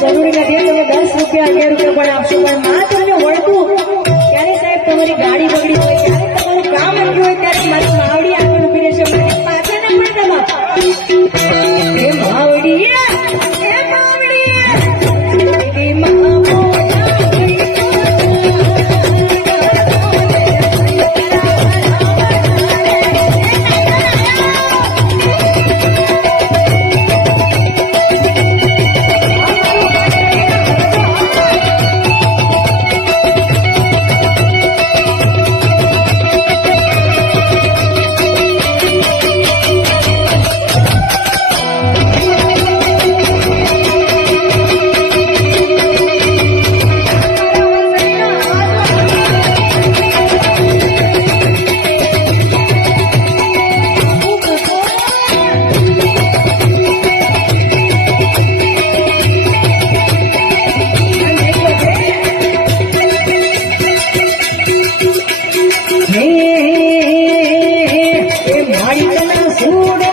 જરૂરી નથી તમે 10 રૂપિયા 11 રૂપિયા પણ આપશો પણ માં તમને વળતું ત્યારે સાહેબ તમારી ગાડી બગડી હોય ત્યારે તમારું કામ અટક્યું હોય ત્યારે મારી માવડી આગળ ઉભી રહેશે પાછા ના પડે માવડી મારી તના સુડે